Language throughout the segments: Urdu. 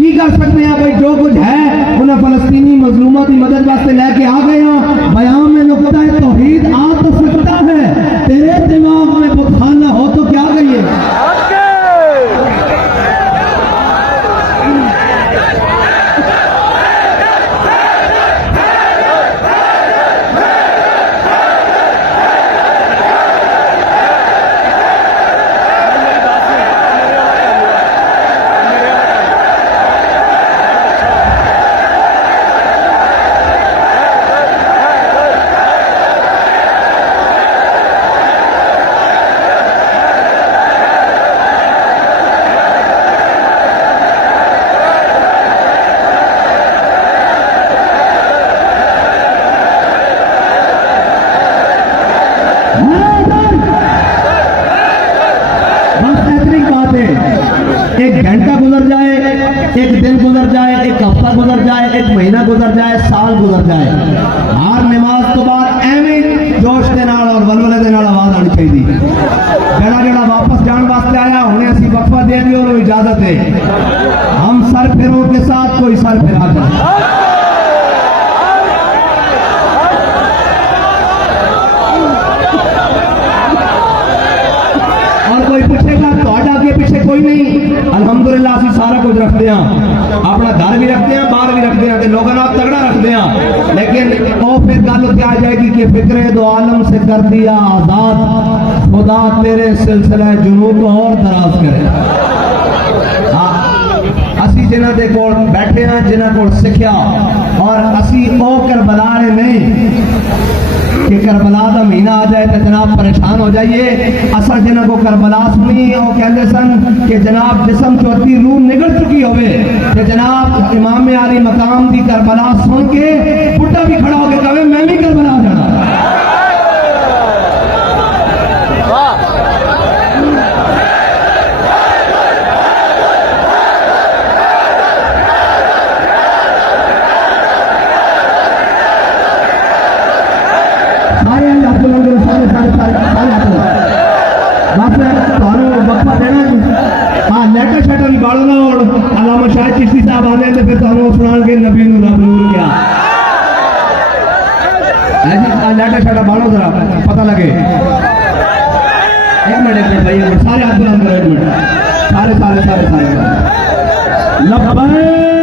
کی کر سکتے ہیں، بھائی جو کچھ ہے، انہیں فلسطینی مظلومہ کی مدد واسطے لے کے آ گئے ہوں بیان میں نقطۂ توحید آ ایک گھنٹہ گزر جائے، ایک دن گزر جائے، ایک ہفتہ گزر جائے، ایک مہینہ گزر جائے، سال گزر جائے۔ ہر نماز تو بعد ایویں جوش کے نال اور ولولے دے نال آواز آنی چاہیے۔ جڑا جڑا واپس جان واسطے آیا، ہنے اسی وقفہ دے دیو اور اجازت ہے ہم سر پھروں کے ساتھ، کوئی سر پھرا جائے اور کوئی پوچھے گا تہاڈا اگے پیچھے کوئی نہیں۔ الحمدللہ اسی سارا کچھ رکھتے ہیں۔ اپنا گھر بھی رکھتے ہیں، باہر بھی رکھتے ہیں تے لوگوں نال تگڑا رکھتے ہیں۔ لیکن او پھر گل تے آ جائے گی کہ فکر دو عالم سے کر دیا آزاد۔ خدا تیرے سلسلہ جنوب کو اور دراز کرے۔ ہاں، اسی جنہ دے کول بیٹھے ہیں جنہ کول سکھیا اور اسی او کربلا نے نہیں کہ کربلا دا مہینہ آ جائے تو جناب پریشان ہو جائیے۔ اصا جنہ کو کربلا سنی اور کہتے سن کہ جناب جسم چوتی روح نگڑ چکی ہوئے کہ جناب امام علی مقام دی کربلا سن کے بڈھا بھی کھڑا ہو کے کہے میں بھی کربلا جانا سارے ہاتھ لگے سارے سارے سارے سارے ہاتھ لگے بس تمہیں وقفہ دینا جی ہاں لیٹر شیٹر بھی باڑو نا اور علامہ شاہ چشتی تو پھر تمہیں سنان کے نبی نو رب نور کیا۔ لیٹر شیٹر باڑو ذرا، پتہ لگے۔ ایک منٹ ایک منٹ، بھائی سارے ہاتھ بلند کرو، ایک منٹ۔ سارے سارے سارے سارے۔ لبیک لبیک۔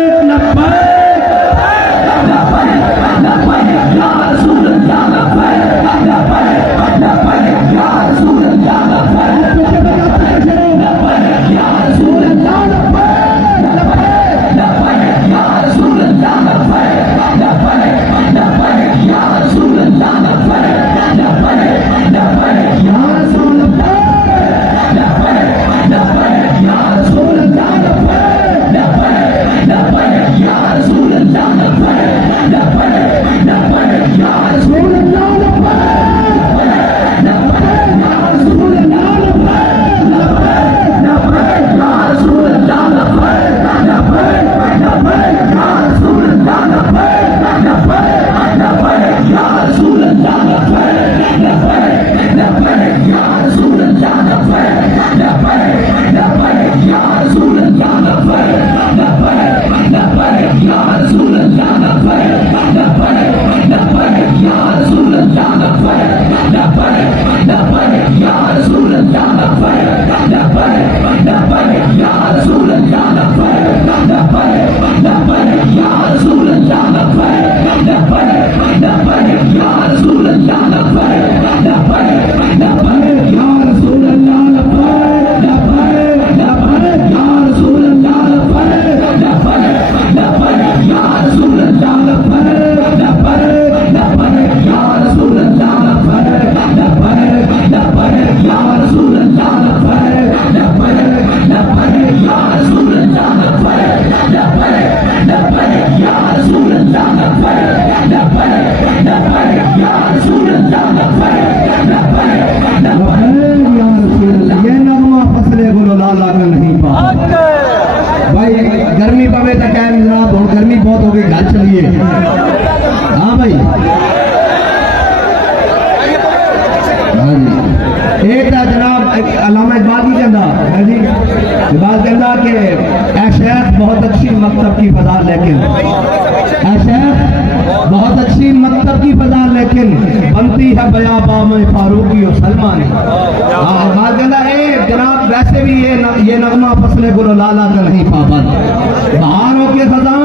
گرمی پوے تو ٹائم جناب ہوں گرمی بہت ہو گئی گھر چلیے۔ ہاں بھائی۔ ہاں جی۔ ایک جناب علامہ اقبال کی کہندا ہے جی۔ اقبال کہندا کہ اے شیخ بہت اچھی مکتب کی فضا، لیکن اے شیخ بہت اچھی مکتب کی فضا، لیکن بنتی ہے بیا بام فاروقی و سلمان ہاں، اقبال کہندا، اے جناب، ویسے بھی یہ نغمہ فصل گل لالا کا نہیں پابند۔ بہاروں کے خزاں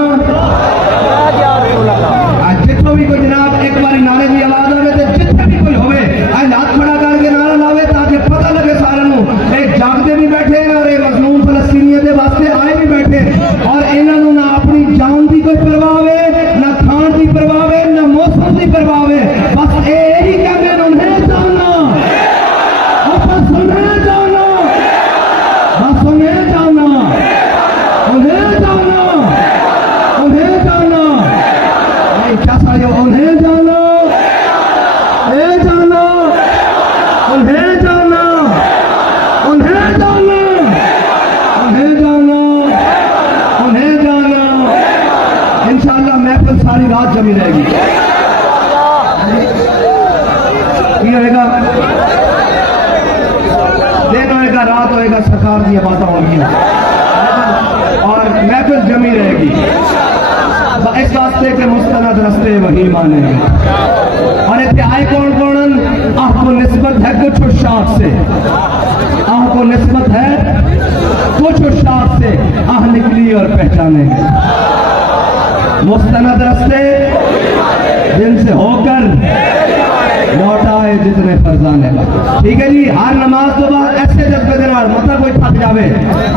جتوں بھی کوئی جناب ایک باری نعرے کی آواز آئے تو جتنے بھی کوئی ہوئے آج ہاتھ کھڑا کر کے نعرہ لاوے تاکہ پتہ لگے سارے نو ایک جاگتے بھی بیٹھے اور ایک مظلوم فلسطینیوں کے واسطے آئے بھی بیٹھے۔ اور انہوں نے نہ اپنی جان کی کوئی پرواہ ہے نہ کھان کی پرواہ ہے نہ موسم کی پرواہ ہے بس یہی کہتے انہیں جانا بس انہیں جانا بس انہیں جانا انہیں جانا انہیں جانا نہیں کیا سارے انہیں جانا اے جانا انہیں جانا انہیں جانا انہیں جانا انہیں جانا انشاءاللہ محفل ساری رات جمی رہے گی۔ یہ ہوئے گا؟ دن ہوئے گا، رات ہوئے گا، سرکار کی باتیں ہوگی اور محفل جمی رہے گی۔ اس واسطے کے مستند رستے وہی مانے گے اور اتنے آئے کون کون آہ کو نسبت ہے کچھ اشاق سے۔ آہ کو نسبت ہے کچھ اشاق سے۔ آہ نکلی اور پہچانے۔ گے مستند رستے جن سے ہو کر لوٹا آئے جتنے فرزانے کا ٹھیک ہے جی ہر نماز تو بعد ایسے جذبے دے نال مطلب کوئی تھک جاوے،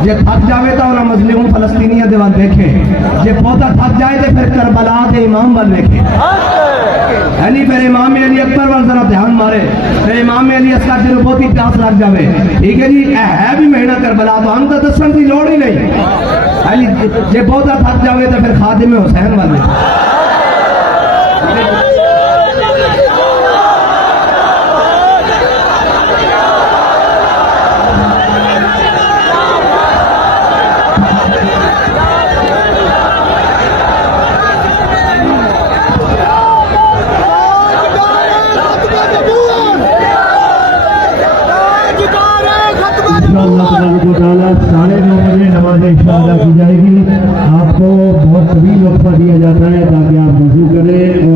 جے تھک جاوے تو انہاں مظلوم فلسطینیاں دے وال دیکھے جے پوتا تھک جائے تو پھر کربلا دے امام وال دیکھے یعنی جی، پھر امام علی اکبر وال ذرا دھیان مارے۔ پھر امام علی اصغر جنوں بہت ہی پیاس لگ جاوے۔ ٹھیک ہے جی اے ہے بھی مہینہ کربلا تو ہم تو دسن کی لوڑ ہی نہیں۔ یعنی جے پوتا تھک جاوے تو پھر خادم حسین وال دیکھے انشاءاللہ تعالیٰ ساڑھے نو بجے نماز عشاء ادا کی جائے گی۔ آپ کو بہت طویل وقفہ دیا جاتا ہے تاکہ آپ وضو کریں اور